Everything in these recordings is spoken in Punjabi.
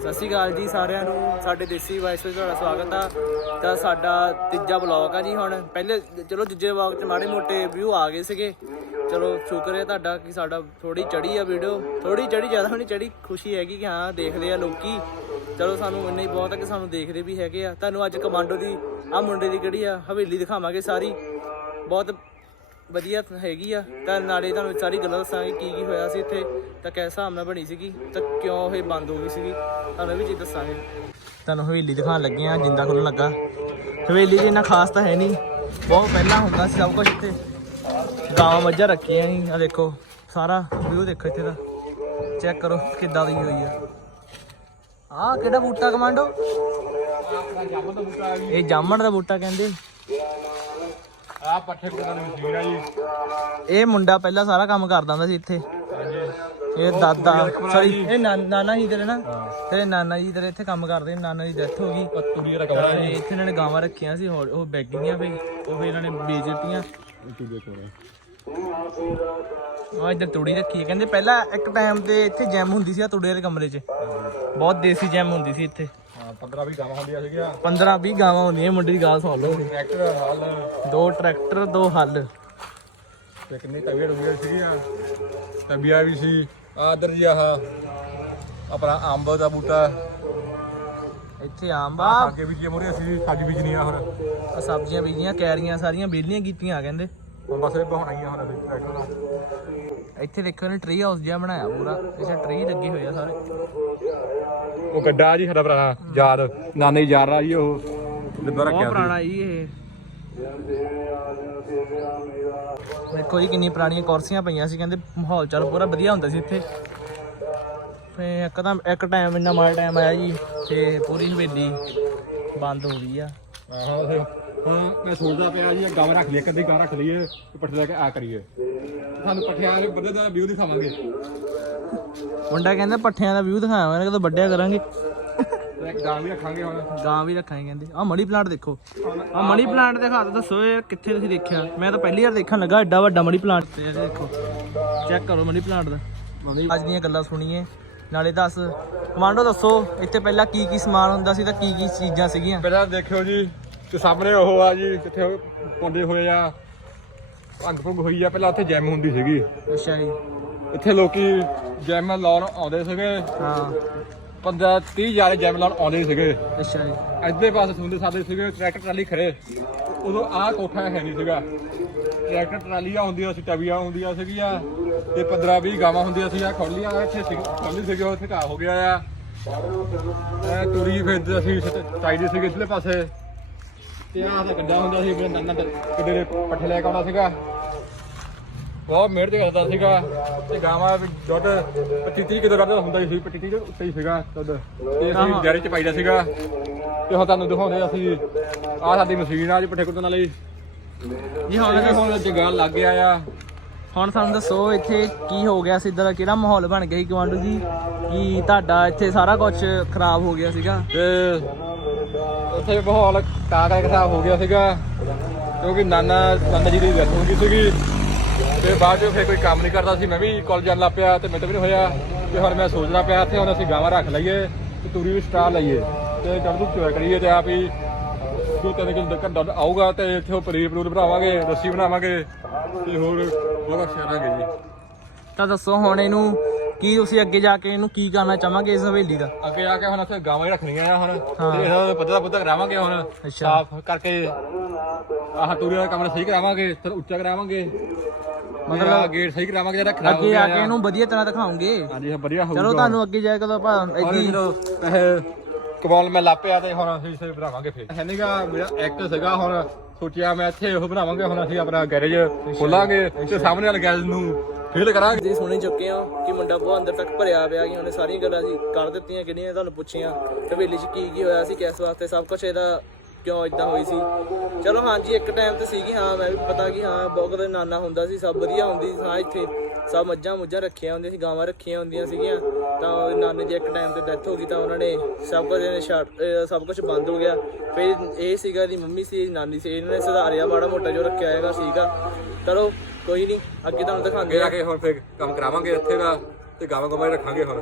ਸਤਿ ਸ਼੍ਰੀ ਅਕਾਲ ਜੀ ਸਾਰਿਆਂ ਨੂੰ। ਸਾਡੇ ਦੇਸੀ ਵਾਇਸ ਵਿੱਚ ਤੁਹਾਡਾ ਸਵਾਗਤ ਆ। ਤਾਂ ਸਾਡਾ ਤੀਜਾ ਵਲੌਗ ਆ ਜੀ ਹੁਣ। ਪਹਿਲੇ ਚਲੋ ਦੂਜੇ ਵਲੌਗ 'ਚ ਮਾੜੇ ਮੋਟੇ ਵਿਊ ਆ ਗਏ ਸੀਗੇ। ਚਲੋ ਸ਼ੁਕਰ ਹੈ ਤੁਹਾਡਾ ਕਿ ਸਾਡਾ ਥੋੜੀ ਚੜੀ ਆ ਵੀਡੀਓ ਥੋੜੀ ਚੜੀ ਜ਼ਿਆਦਾ ਨਹੀਂ ਚੜੀ ਖੁਸ਼ੀ ਹੈਗੀ ਕਿ ਹਾਂ ਦੇਖਦੇ ਆ ਲੋਕੀ। ਚਲੋ ਸਾਨੂੰ ਇੰਨਾ ਹੀ ਬਹੁਤ ਆ ਕਿ ਸਾਨੂੰ ਦੇਖਦੇ ਵੀ ਹੈਗੇ ਆ। ਤੁਹਾਨੂੰ ਅੱਜ ਕਮਾਂਡੋ ਦੀ ਆ ਮੁੰਡੇ ਦੀ ਕਿਹੜੀ ਆ? ਹਵੇਲੀ ਦਿਖਾਵਾਂਗੇ ਸਾਰੀ। ਬਹੁਤ ਵਧੀਆ ਹੈਗੀ ਆ। ਤਾਂ ਨਾਲੇ ਤੁਹਾਨੂੰ ਸਾਰੀ ਗੱਲਾਂ ਦੱਸਾਂਗੇ ਕੀ ਕੀ ਹੋਇਆ ਸੀ ਇੱਥੇ। ਤਾਂ ਕਿਸ ਹਿਸਾਬ ਨਾਲ ਬਣੀ ਸੀਗੀ, ਤਾਂ ਕਿਉਂ ਇਹ ਬੰਦ ਹੋ ਗਈ ਸੀਗੀ, ਤੁਹਾਨੂੰ ਇਹ ਵੀ ਚੀਜ਼ ਦੱਸਾਂਗੇ। ਤੁਹਾਨੂੰ ਹਵੇਲੀ ਦਿਖਾਉਣ ਲੱਗੇ ਆ, ਜਿੰਦਾ ਖੁੱਲਣ ਲੱਗਾ। ਹਵੇਲੀ 'ਚ ਇੰਨਾ ਖਾਸ ਤਾਂ ਹੈ ਨਹੀਂ। ਬਹੁਤ ਪਹਿਲਾਂ ਹੁੰਦਾ ਸੀ ਸਭ ਕੁਝ ਇੱਥੇ। ਗਾਵਾਂ ਮੱਝਾਂ ਰੱਖੀਆਂ ਸੀ ਆ ਦੇਖੋ, ਸਾਰਾ ਵਿਊ ਦੇਖੋ ਇੱਥੇ ਦਾ। ਚੈੱਕ ਕਰੋ ਕਿੱਦਾਂ ਦੀ ਹੋਈ ਆ। ਆਹ ਕਿਹੜਾ ਬੂਟਾ, ਕਮਾਂਡੋ? ਇਹ ਜਾਮਣ ਦਾ ਬੂਟਾ ਕਹਿੰਦੇ। ਆ ਪੱਠੇ ਕੁੱਟਣ ਦੀ ਮਸ਼ੀਨ ਆ ਜੀ। ਇਹ ਮੁੰਡਾ ਪਹਿਲਾਂ ਸਾਰਾ ਕੰਮ ਕਰਦਾ ਹੁੰਦਾ ਸੀ ਇੱਥੇ। ਇਹ ਦਾਦਾ ਸੌਰੀ ਇਹ ਨਾਨਾ ਜੀ ਤੇਰੇ ਨਾ। ਤੇਰੇ ਨਾਨਾ ਜੀ ਤੇਰੇ ਇੱਥੇ ਕੰਮ ਕਰਦੇ ਨੇ, ਨਾਨਾ ਜੀ ਡੈਥ ਹੋ ਗਈ। ਤੂੜੀ ਦਾ ਕਮਰਾ ਤੇ ਇੱਥੇ ਇਹਨਾਂ ਨੇ ਗਾਵਾਂ ਰੱਖੀਆਂ ਸੀ ਹੋਰ ਉਹ ਬੈਗ ਗਈਆਂ ਵੀ ਉਹ ਵੀ ਇਹਨਾਂ ਨੇ ਵੇਚ ਦਿੱਤੀਆਂ। ਆ ਇੱਧਰ ਤੂੜੀ ਰੱਖੀ ਹੈ। ਕਹਿੰਦੇ ਪਹਿਲਾਂ ਇੱਕ ਟਾਈਮ ਤੇ ਇੱਥੇ ਜੈਮ ਹੁੰਦੀ ਸੀ ਆ ਤੂੜੀ ਦੇ ਕਮਰੇ 'ਚ। ਬਹੁਤ ਦੇਸੀ ਜੈਮ ਹੁੰਦੀ ਸੀ ਇੱਥੇ। 15 20 ਗਾਵਾਂ ਹੁੰਦੀਆਂ ਸੀਗੀਆਂ। 15 20 ਗਾਵਾਂ ਹੁੰਦੀਆਂ ਮੁੰਡੇ ਦੀ ਗੱਲ ਸੁਣ ਲਓ। ਟਰੈਕਟਰ ਹਲ। ਦੋ ਟਰੈਕਟਰ ਦੋ ਹੱਲ। ਤੇ ਕਿੰਨੀ ਤਵੀਆਂ ਡੁੱਬੀਆਂ ਸੀਗੀਆਂ। ਤਵੀਆਂ ਵੀ ਸੀ। ਆਦਰ ਜੀ ਆਹ ਆਪਣਾ ਅੰਬ ਦਾ ਬੂਟਾ। ਇੱਥੇ ਆਂਬਾ ਅੱਗੇ ਵੀ ਜੀ ਮੋਰੇ ਸੀ ਸਬਜ਼ੀ ਬੀਜਣੀਆਂ ਹੁਣ। ਆਹ ਸਬਜ਼ੀਆਂ ਬੀਜੀਆਂ ਕੈਰੀਆਂ ਸਾਰੀਆਂ ਬੇਲੀਆਂ ਕੀਤੀਆਂ ਕਹਿੰਦੇ। ਬਸ ਇਹ ਬਣਾਉਣਾ ਹੀ ਆ ਹੁਣ ਅਸੀਂ ਟਰੈਕਟਰ ਨਾਲ ਇੱਥੇ ਦੇਖੋ ਇਹਨੇ ਟਰੀ ਹਾਊਸ ਜਿਹਾ ਬਣਾਇਆ ਪੂਰਾ ਇੱਥੇ ਟਰੀ ਲੱਗੇ ਹੋਏ ਆ ਸਾਰੇ। ਉਹ ਗੱਡਾ ਜੀ ਸਾਡਾ ਭਰਾ ਯਾਦ। ਨਾਨੇ ਯਾਰ ਆ ਜੀ ਉਹ। ਬਹੁਤ ਰੱਖਿਆ ਸੀ। ਪੁਰਾਣਾ ਜੀ ਇਹ। ਦੇਖੋ ਜੀ ਕਿੰਨੀ ਪੁਰਾਣੀਆਂ ਕੁਰਸੀਆਂ ਪਈਆਂ ਸੀ ਕਹਿੰਦੇ ਮਾਹੌਲ ਚੱਲ ਪੂਰਾ ਵਧੀਆ ਹੁੰਦਾ ਸੀ ਇੱਥੇ। ਤੇ ਇੱਕਦਮ ਇੱਕ ਟਾਈਮ ਇੰਨਾ ਮਾੜਾ ਟਾਈਮ ਆਇਆ ਜੀ ਤੇ ਪੂਰੀ ਹਵੇਲੀ ਬੰਦ ਹੋ ਗਈ ਆ। ਹਾਂ ਮੈਂ ਸੋਚਦਾ ਪਿਆ ਜੀ ਗਾਂ ਰੱਖ ਲਈ ਕਦੀ ਗਾਂ ਰੱਖ ਲਈਏ ਤੇ ਪੱਠੇ ਲੈ ਕੇ ਆ ਕਰੀਏ। ਸਾਨੂੰ ਪੱਠਿਆਂ ਦੇ ਬੰਦੇ ਦਾ ਵਿਊ ਦਿਖਾਵਾਂਗੇ। ਮੁੰਡਾ ਕਹਿੰਦਾ ਪੱਠਿਆਂ ਦਾ ਵਿਊ ਦਿਖਾਵਾਂਗੇ ਕਦੋਂ ਵੱਡਿਆ ਕਰਾਂਗੇ। ਇੱਕ ਗਾਂ ਵੀ ਰੱਖਾਂਗੇ ਹੁਣ। ਗਾਂ ਵੀ ਰੱਖਾਂਗੇ ਕਹਿੰਦੇ। ਆ ਮਣੀ ਪਲਾਂਟ ਦੇਖੋ। ਆ ਮਣੀ ਪਲਾਂਟ ਦਿਖਾ ਦਿਓ ਦੱਸੋ ਇਹ ਕਿੱਥੇ ਤੁਸੀਂ ਦੇਖਿਆ? ਮੈਂ ਤਾਂ ਪਹਿਲੀ ਵਾਰ ਦੇਖਣ ਲੱਗਾ ਐਡਾ ਵੱਡਾ ਮਣੀ ਪਲਾਂਟ। ਤੇ ਇਹ ਦੇਖੋ ਚੈੱਕ ਕਰੋ ਮਣੀ ਪਲਾਂਟ ਦਾ। ਅੱਜ ਦੀਆਂ ਗੱਲਾਂ ਸੁਣੀਏ। ਨਾਲੇ ਦੱਸ ਕਮਾਂਡੋ ਦੱਸੋ ਇੱਥੇ ਪਹਿਲਾਂ ਕੀ ਕੀ ਸਮਾਨ ਹੁੰਦਾ ਸੀ ਤਾਂ ਕੀ ਕੀ ਚੀਜ਼ਾਂ ਸੀਗੀਆਂ? ਪਹਿਲਾਂ ਦੇਖਿਓ ਜੀ ਤੇ ਸਾਹਮਣੇ ਉਹ ਆ ਜੀ ਕਿੱਥੇ ਉਹ ਹੋਏ ਆ। ਭੰਗ ਭੁੰਗ ਹੋਈ ਆ ਪਹਿਲਾਂ ਉੱਥੇ ਜੈਮ ਹੁੰਦੀ ਸੀਗੀ। ਅੱਛਾ ਜੀ। ਇੱਥੇ ਲੋਕੀ ਜੈਮ ਲਾਉਣ ਆਉਂਦੇ ਸੀਗੇ। ਹਾਂ। 15 30 ਹਜ਼ਾਰ ਜੈਮ ਲਾਉਣ ਆਉਂਦੇ ਸੀਗੇ। ਅੱਛਾ ਜੀ। ਇੱਧੇ ਪਾਸੇ ਸੁਣਦੇ ਸਾਡੇ ਸੀਗੇ ਟਰੈਕਟਰ ਟਰਾਲੀ ਖੜੇ। ਉਦੋਂ ਆਹ ਕੋਠਾ ਹੈ ਨਹੀਂ ਸੀਗਾ। ਟਰੈਕਟਰ ਟਰਾਲੀਆਂ ਹੁੰਦੀਆਂ ਸੀ ਟਵੀਆਂ ਹੁੰਦੀਆਂ ਸੀਗੀਆਂ। ਤੇ 15 20 ਗਾਵਾਂ ਹੁੰਦੀਆਂ ਸੀ ਆ ਖੋਲੀਆਂ ਇੱਥੇ ਸੀ ਖੋਲੀ ਸੀਗੀ ਉਹ ਇੱਥੇ ਘਾਹ ਹੋ ਗਿਆ ਆ। ਇਹ ਤੁਰੀ ਫਿਰ ਅਸੀਂ ਚਾਹੀਦੀ ਸੀਗੇ ਇਸਲੇ ਪਾਸੇ। ਤੇ ਆਹ ਤਾਂ ਗੱਡਾ ਹੁੰਦਾ ਸੀ ਮੇਰੇ ਨੰਨਾ ਕਿਤੇ ਦੇ ਪੱਠੇ ਲੈ ਕੇ ਆਉਂਦਾ ਸੀਗਾ। ਬਹੁਤ ਮਿਹਨਤ ਕਰਦਾ ਸੀਗਾ। ਤੇ ਗਾਵਾਂ ਵੀ ਦੁੱਧ 25 30 ਕਿਲੋ ਦੁੱਧ ਹੁੰਦਾ ਸੀ 25 30 ਉੱਤੇ ਹੀ ਸੀਗਾ ਦੁੱਧ। ਤੇ ਅਸੀਂ ਡੈਰੀ ਚ ਪਾਈਦਾ ਸੀਗਾ। ਤੇ ਹੁਣ ਤੁਹਾਨੂੰ ਦਿਖਾਉਂਦੇ ਅਸੀਂ ਆਹ ਸਾਡੀ ਮਸ਼ੀਨ ਆ ਜੀ ਪੱਠੇ ਕੁੱਟਣ ਵਾਲੀ। ਜੀ ਹੁਣ ਇਹ ਹੁਣ ਜਗਾਲ ਲੱਗ ਗਿਆ ਆ। ਹੁਣ ਸਾਨੂੰ ਦੱਸੋ ਇੱਥੇ ਕੀ ਹੋ ਗਿਆ ਸੀ ਇਦਾਂ ਦਾ ਕਿਹੜਾ ਮਾਹੌਲ ਬਣ ਗਿਆ ਸੀ ਕਮਾਂਡੋ ਜੀ? ਕੀ ਤੁਹਾਡਾ ਇੱਥੇ ਸਾਰਾ ਕੁਝ ਖਰਾਬ ਹੋ ਗਿਆ ਸੀਗਾ? ਤੇ ਉੱਥੇ ਮਾਹੌਲ ਤਾਂ ਖਰਾਬ ਹੋ ਗਿਆ ਸੀਗਾ, ਕਿਉਂਕਿ ਨਾਨਾ ਨਾਨਾ ਜੀ ਦੀ ਡੈਥ ਹੋ ਗਈ ਸੀਗੀ। ਤੇ ਬਾਅਦ ਚੋਂ ਫਿਰ ਕੋਈ ਕੰਮ ਨਹੀਂ ਕਰਦਾ ਸੀ, ਮੈਂ ਵੀ ਕਾਲਜ ਜਾਣ ਲੱਗ ਪਿਆ ਤੇ ਮੈਨੂੰ ਵੀ ਨਹੀਂ ਹੋਇਆ। ਤੇ ਹੁਣ ਮੈਂ ਸੋਚਦਾ ਪਿਆ, ਇੱਥੇ ਹੁਣ ਅਸੀਂ ਗਾਵਾਂ ਰੱਖ ਲਈਏ ਤੇ ਤੂਰੀ ਵੀ ਸਟਾਰ ਲਈਏ ਤੇ ਜਦ ਤੱਕ ਚੋਰ ਕਰੀਏ ਤੇ ਆਪ ਹੀ ਦੋ ਤਿੰਨ ਕਿਲੋ ਤੱਕ ਦੁੱਧ ਆਊਗਾ ਤੇ ਇੱਥੇ ਉਹ ਪਨੀਰ ਪਨੂਰ ਬਣਾਵਾਂਗੇ, ਲੱਸੀ ਬਣਾਵਾਂਗੇ ਤੇ ਹੋਰ ਬਹੁਤ ਸ਼ਹਿਰਾਂਗੇ ਜੀ। ਤਾਂ ਦੱਸੋ ਹੁਣ ਇਹਨੂੰ ਕੀ ਤੁਸੀਂ ਅੱਗੇ ਜਾ ਕੇ ਇਹਨੂੰ ਕੀ ਕਰਨਾ ਚਾਹਾਂਗੇ ਇਸ ਹਵੇਲੀ ਦਾ? ਅੱਗੇ ਜਾ ਕੇ ਹੁਣ ਅਸੀਂ ਗਾਵਾਂ ਹੀ ਰੱਖਣੀਆਂ ਆ ਹੁਣ। ਤੇ ਇਹਦਾ ਪੱਧਰਾ ਪੁੱਧਰਾ ਕਰਾਵਾਂਗੇ ਹੁਣ। ਸਾਫ਼ ਕਰਕੇ ਆਹ ਤੂੜੀ ਦਾ ਕਮਰਾ ਸਹੀ ਕਰਾਵਾਂਗੇ ਫਿਰ ਉੱਚਾ ਕਰਾਵਾਂਗੇ। ਮਤਲਬ ਗੇਟ ਸਹੀ ਕਰਾਵਾਂਗੇ ਜਿਹੜਾ ਖਰਾਬ ਹੋ ਅੱਗੇ ਗਿਆ। ਆ ਕੇ ਇਹਨੂੰ ਵਧੀਆ ਤਰ੍ਹਾਂ ਦਿਖਾਉਂਗੇ ਹਾਂਜੀ ਵਧੀਆ ਹੋਊਗਾ। ਚਲੋ ਤੁਹਾਨੂੰ ਅੱਗੇ ਜਾ ਕੇ ਕਦੋਂ ਆਪਾਂ ਇੱਦੀ ਕਮਾਉਣ ਮੈਂ ਲਾਪਿਆ ਤੇ ਹੁਣ ਅਸੀਂ ਇਸੇ ਬਣਾਵਾਂਗੇ ਫਿਰ। ਹੈ ਨੀਗਾ ਮੇਰਾ ਐਕਟ ਸੀਗਾ ਹੁਣ। ਸੋਚਿਆ ਮੈਂ ਇੱਥੇ ਉਹ ਬਣਾਵਾਂਗੇ ਹੁਣ ਅਸੀਂ ਆਪਣਾ ਗੈਰੇਜ ਖੋਲਾਂਗੇ ਤੇ ਸਾਹਮਣੇ ਵਾਲੇ ਗੈਰੇਜ ਨੂੰ ਫੀਲ ਕਰਾਂਗੇ। ਜੀ, ਸੁਣੀ ਚੁੱਕੇ ਆ ਕਿ ਮੁੰਡਾ ਬਹੁਤ ਅੰਦਰ ਤੱਕ ਭਰਿਆ ਪਿਆ ਕਿ ਉਹਨੇ ਸਾਰੀਆਂ ਗੱਲਾਂ ਸੀ ਕਰ ਦਿੱਤੀਆਂ, ਕਿਹੜੀਆਂ ਤੁਹਾਨੂੰ ਪੁੱਛੀਆਂ, ਹਵੇਲੀ 'ਚ ਕੀ ਕੀ ਹੋਇਆ ਸੀ, ਕਿਸ ਵਾਸਤੇ, ਸਭ ਕੁਝ ਇਹਦਾ ਕਿਉਂ ਇਦਾਂ ਹੋਈ ਸੀ। ਚਲੋ ਹਾਂਜੀ, ਇੱਕ ਟਾਈਮ ਤੇ ਸੀਗੀ, ਹਾਂ, ਮੈਂ ਵੀ ਪਤਾ ਕਿ, ਹਾਂ, ਬਹੁਤ ਕਦੇ ਨਾਨਾ ਹੁੰਦਾ ਸੀ, ਸਭ ਵਧੀਆ ਹੁੰਦੀ ਸੀ, ਹਾਂ, ਇੱਥੇ ਸਭ ਮੱਝਾਂ ਮੁੱਝਾਂ ਰੱਖੀਆਂ ਹੁੰਦੀਆਂ ਸੀ, ਗਾਵਾਂ ਰੱਖੀਆਂ ਹੁੰਦੀਆਂ ਸੀਗੀਆਂ, ਤਾਂ ਉਹ ਨਾਨੇ ਦੀ ਇੱਕ ਟਾਈਮ ਤੇ ਡੈਥ ਹੋ ਗਈ, ਤਾਂ ਉਹਨਾਂ ਨੇ ਸਭ ਕੁਝ ਇਹਨੇ ਛੱਡ ਸਭ ਕੁਝ ਬੰਦ ਹੋ ਗਿਆ। ਫਿਰ ਇਹ ਸੀਗਾ ਦੀ ਮੰਮੀ ਸੀ, ਨਾਨੀ ਸੀ, ਇਹਨਾਂ ਨੇ ਸੁਧਾਰਿਆ ਮਾੜਾ ਮੋਟਾ ਜੋ ਰੱਖਿਆ ਹੈਗਾ ਸੀਗਾ। ਚਲੋ ਕੋਈ ਨਹੀਂ ਅੱਗੇ ਤੁਹਾਨੂੰ ਅੱਗੇ ਆ ਜਾ ਕੇ ਹੁਣ ਫਿਰ ਕੰਮ ਕਰਾਵਾਂਗੇ ਇੱਥੇ ਦਾ ਤੇ ਗਾਵਾਂ ਹੀ ਰੱਖਾਂਗੇ ਹੁਣ।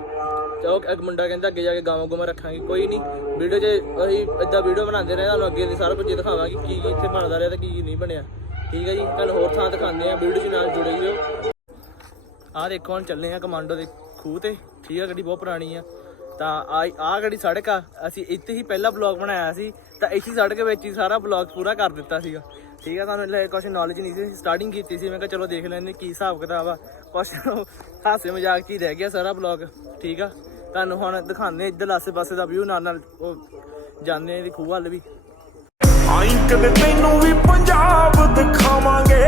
ਚਲੋ ਇੱਕ ਮੁੰਡਾ ਕਹਿੰਦਾ ਅੱਗੇ ਜਾ ਕੇ ਗਾਵਾਂ ਗੁਮਾ ਰੱਖਾਂਗੇ ਕੋਈ ਨਹੀਂ ਵੀਡੀਓ 'ਚ ਅਸੀਂ ਇਦਾਂ ਵੀਡੀਓ ਬਣਾਉਂਦੇ ਰਹੇ ਤੁਹਾਨੂੰ ਅੱਗੇ ਦੀ ਸਾਰਾ ਕੁਝ ਦਿਖਾਵਾਂਗੇ ਕੀ ਕੀ ਇੱਥੇ ਬਣਦਾ ਰਿਹਾ ਤੇ ਕੀ ਕੀ ਨਹੀਂ ਬਣਿਆ। ਠੀਕ ਹੈ ਜੀ ਤੁਹਾਨੂੰ ਹੋਰ ਥਾਂ ਦਿਖਾਉਂਦੇ ਆ ਵੀਡੀਓ 'ਚ ਨਾਲ ਜੁੜੇ ਰਹੋ ਆਹ ਦੇਖੋ ਹੁਣ ਚੱਲੇ ਆ ਕਮਾਂਡੋ ਦੇ ਖੂਹ ਤੇ। ਠੀਕ ਆ ਗੱਡੀ ਬਹੁਤ ਪੁਰਾਣੀ ਆ। ਤਾਂ ਆ ਆਹ ਕਿਹੜੀ ਸੜਕ ਆ? ਅਸੀਂ ਇੱਥੇ ਹੀ ਪਹਿਲਾ ਬਲੌਗ ਬਣਾਇਆ ਸੀ, ਤਾਂ ਇਸੇ ਸੜਕ ਵਿੱਚ ਹੀ ਸਾਰਾ ਬਲੌਗ ਪੂਰਾ ਕਰ ਦਿੱਤਾ ਸੀਗਾ। ਠੀਕ ਆ, ਸਾਨੂੰ ਲੈ ਕੁਝ ਨੌਲੇਜ ਨਹੀਂ ਸੀ ਸਟਾਰਟਿੰਗ ਕੀਤੀ ਸੀ, ਮੈਂ ਕਿਹਾ ਚਲੋ ਦੇਖ ਲੈਂਦੇ ਕੀ ਹਿਸਾਬ ਕਿਤਾਬ ਆ। ਕੁਛ ਹਾਸੇ ਮਜ਼ਾਕ 'ਚ ਹੀ ਰਹਿ ਗਿਆ ਸਾਰਾ ਬਲੌਗ ਠੀਕ ਆ। ਤੁਹਾਨੂੰ ਹੁਣ ਦਿਖਾਉਂਦੇ ਇੱਧਰ ਆਸੇ ਪਾਸੇ ਦਾ ਵਿਊ ਨਾਲ ਨਾਲ ਉਹ ਜਾਂਦੇ ਆ ਖੂਹ ਵੱਲ ਵੀ। ਆਈ ਕਦੇ ਤੈਨੂੰ ਵੀ ਪੰਜਾਬ ਦਿਖਾਵਾਂਗੇ।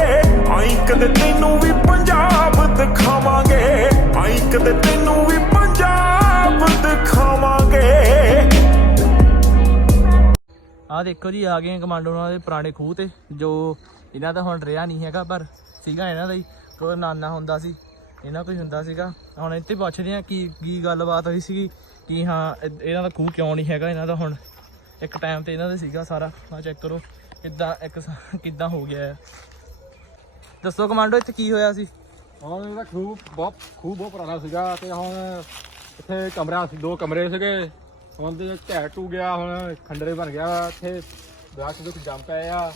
ਆਈ ਕਦੇ ਤੈਨੂੰ ਵੀ ਪੰਜਾਬ ਦਿਖਾਵਾਂਗੇ। ਆਈ ਕਦੇ ਆਹ ਦੇਖੋ ਜੀ, ਆ ਗਏ ਕਮਾਂਡੋ ਉਹਨਾਂ ਦੇ ਪੁਰਾਣੇ ਖੂਹ ਤੇ, ਜੋ ਇਹਨਾਂ ਦਾ ਹੁਣ ਰਿਹਾ ਨਹੀਂ ਹੈਗਾ, ਪਰ ਸੀਗਾ ਇਹਨਾਂ ਦਾ ਹੀ, ਕੋਈ ਨਾਨਾ ਹੁੰਦਾ ਸੀ, ਇਹਨਾਂ ਕੋਈ ਹੁੰਦਾ ਸੀਗਾ। ਹੁਣ ਇੱਥੇ ਪੁੱਛਦੇ ਆ ਕੀ ਕੀ ਗੱਲਬਾਤ ਹੋਈ ਸੀਗੀ, ਕਿ ਹਾਂ ਇਹ- ਇਹਨਾਂ ਦਾ ਖੂਹ ਕਿਉਂ ਨਹੀਂ ਹੈਗਾ, ਇਹਨਾਂ ਦਾ ਹੁਣ ਇੱਕ ਟਾਈਮ ਤੇ ਇਹਨਾਂ ਦਾ ਸੀਗਾ ਸਾਰਾ। ਆ ਚੈੱਕ ਕਰੋ, ਕਿੱਦਾਂ ਇੱਕ ਕਿੱਦਾਂ ਹੋ ਗਿਆ ਹੈ ਦੱਸੋ ਕਮਾਂਡੋ, ਇੱਥੇ ਕੀ ਹੋਇਆ ਸੀ? ਹੁਣ ਇਹਦਾ ਖੂਹ ਬਹੁਤ ਖੂਹ ਬਹੁਤ ਪੁਰਾਣਾ ਸੀਗਾ ਤੇ ਹੁਣ ਇੱਥੇ ਕਮਰਾ ਸੀ ਦੋ ਕਮਰੇ ਸੀਗੇ। ਹੁਣ ਤੇ ਢਹਿ ਟੂ ਗਿਆ, ਹੁਣ ਖੰਡਰੇ ਬਣ ਗਿਆ, ਇੱਥੇ ਦਰਖਤ ਵਿੱਚ ਜੰਮ ਪਏ ਆ।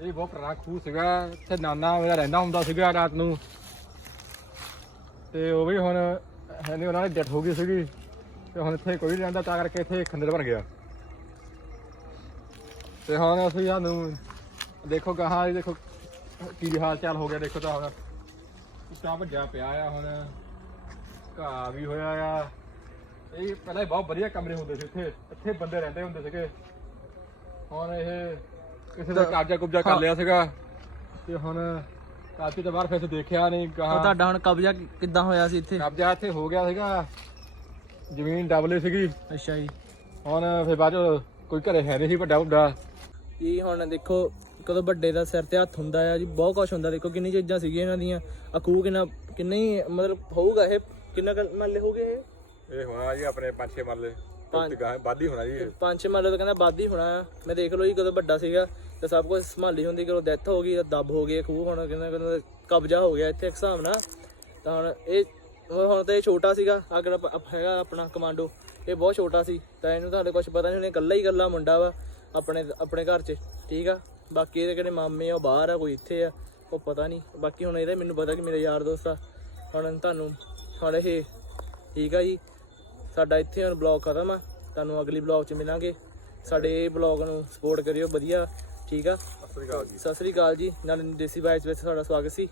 ਇਹ ਬਹੁਤ ਪੁਰਾਣਾ ਖੂਹ ਸੀਗਾ, ਇੱਥੇ ਨਾਨਾ ਮੇਰਾ ਰਹਿੰਦਾ ਹੁੰਦਾ ਸੀਗਾ ਰਾਤ ਨੂੰ। ਤੇ ਉਹ ਵੀ ਹੁਣ ਹੈ ਨਹੀਂ ਉਹਨਾਂ ਦੀ ਡੈਥ ਹੋ ਗਈ ਸੀਗੀ। ਤੇ ਹੁਣ ਇੱਥੇ ਕੋਈ ਨਹੀਂ ਰਹਿੰਦਾ, ਤਾਂ ਕਰਕੇ ਇੱਥੇ ਖੰਡਰ ਬਣ ਗਿਆ। ਤੇ ਹੁਣ ਅਸੀਂ ਸਾਨੂੰ ਦੇਖੋ ਗਾਹਾਂ ਇਹ ਦੇਖੋ ਕੀ ਹਾਲ ਚਾਲ ਹੋ ਗਿਆ, ਦੇਖੋ ਤਾਂ ਹੁਣ। ਉੱਚਾ ਵੱਜਿਆ ਪਿਆ ਆ ਹੁਣ। ਘਾਹ ਵੀ ਹੋਇਆ ਆ। ਇਹ ਪਹਿਲਾਂ ਹੀ ਬਹੁਤ ਵਧੀਆ ਕਮਰੇ ਹੁੰਦੇ ਸੀ ਇੱਥੇ ਇੱਥੇ ਬੰਦੇ ਰਹਿੰਦੇ ਹੁੰਦੇ ਸੀਗੇ। ਹੁਣ ਇਹ ਕਿਸੇ ਦਾ ਕਬਜ਼ਾ ਕੁਬਜ਼ਾ ਕਰ ਲਿਆ ਸੀਗਾ। ਤੇ ਹੁਣ ਕਾਫੀ ਤੋਂ ਬਾਅਦ ਫਿਰ ਅਸੀਂ ਦੇਖਿਆ ਨਹੀਂ ਕਹਾ ਤੁਹਾਡਾ ਹੁਣ ਕਬਜ਼ਾ ਕਿੱਦਾਂ ਹੋਇਆ ਸੀ ਇੱਥੇ? ਕਬਜ਼ਾ ਇੱਥੇ ਹੋ ਗਿਆ ਸੀਗਾ। ਜ਼ਮੀਨ ਡਬਲੇ ਸੀਗੀ। ਅੱਛਾ ਜੀ। ਹੁਣ ਫਿਰ ਬਾਅਦ ਚੋਂ ਕੋਈ ਘਰੇ ਹੈ ਨਹੀਂ ਸੀ ਵੱਡਾ ਵੱਡਾ ਇਹ ਹੁਣ ਦੇਖੋ ਕਦੋਂ ਵੱਡੇ ਦਾ ਸਿਰ ਤੇ ਹੱਥ ਹੁੰਦਾ ਆ ਜੀ ਬਹੁਤ ਕੁਝ ਹੁੰਦਾ। ਦੇਖੋ ਕਿੰਨੀ ਚੀਜ਼ਾਂ ਸੀਗੀਆਂ ਇਹਨਾਂ ਦੀਆਂ। ਅਕੂ ਕਿੰਨਾ ਕਿੰਨੇ ਹੀ ਮਤਲਬ ਹੋਊਗਾ ਇਹ? ਕਿੰਨਾ ਕੁ ਮਰਲੇ ਹੋਗੇ ਇਹ? ਇਹ ਹੋਣਾ ਜੀ ਆਪਣੇ 5-6 ਮਰਲੇ। ਪੰਜ। ਵਾਧੀ ਹੋਣਾ ਜੀ ਪੰਜ ਛੇ ਮਰਲੇ ਤਾਂ ਕਹਿੰਦਾ ਵੱਧ ਹੀ ਹੋਣਾ। ਆ ਮੈਂ ਦੇਖ ਲਓ ਜੀ ਕਦੋਂ ਵੱਡਾ ਸੀਗਾ ਤੇ ਸਭ ਕੁਝ ਸੰਭਾਲੀ ਹੁੰਦੀ ਕਦੋਂ ਡੈਥ ਹੋ ਗਈ ਤਾਂ ਦੱਬ ਹੋ ਗਏ ਖੂਹ ਹੁਣ ਕਹਿੰਦਾ ਕਹਿੰਦਾ ਕਬਜ਼ਾ ਹੋ ਗਿਆ ਇੱਥੇ ਇੱਕ ਹਿਸਾਬ ਨਾਲ। ਤਾਂ ਹੁਣ ਇਹ ਹੁਣ ਹੁਣ ਤਾਂ ਇਹ ਛੋਟਾ ਸੀਗਾ ਅਗਰ ਹੈਗਾ ਆਪਣਾ ਕਮਾਂਡੋ ਇਹ ਬਹੁਤ ਛੋਟਾ ਸੀ। ਤਾਂ ਇਹਨੂੰ ਤੁਹਾਡੇ ਕੁਝ ਪਤਾ ਨਹੀਂ ਉਹਨੇ ਇਕੱਲਾ ਹੀ ਇਕੱਲਾ ਮੁੰਡਾ ਵਾ ਆਪਣੇ ਆਪਣੇ ਘਰ 'ਚ ਠੀਕ ਆ? ਬਾਕੀ ਇਹਦੇ ਕਿਹੜੇ ਮਾਮੇ ਆ ਉਹ ਬਾਹਰ ਆ ਕੋਈ ਇੱਥੇ ਆ ਉਹ ਪਤਾ ਨਹੀਂ। ਬਾਕੀ ਹੁਣ ਇਹਦੇ ਮੈਨੂੰ ਪਤਾ ਕਿ ਮੇਰੇ ਯਾਰ ਦੋਸਤ ਆ। ਹੁਣ ਤੁਹਾਨੂੰ ਹੁਣ ਇਹ ਠੀਕ ਆ ਜੀ। ਸਾਡਾ ਇੱਥੇ ਹੁਣ ਬਲੌਗ ਖਤਮ ਆ। ਤੁਹਾਨੂੰ ਅਗਲੀ ਬਲੌਗ 'ਚ ਮਿਲਾਂਗੇ। ਸਾਡੇ ਬਲੌਗ ਨੂੰ ਸਪੋਰਟ ਕਰਿਓ ਵਧੀਆ। ਠੀਕ ਆ? ਸਤਿ ਸ੍ਰੀ ਅਕਾਲ ਜੀ। ਸਤਿ ਸ੍ਰੀ ਅਕਾਲ ਜੀ। ਨਾਲ ਦੇਸੀ ਬਾਈਸ ਵਿੱਚ ਤੁਹਾਡਾ ਸਵਾਗਤ ਸੀ।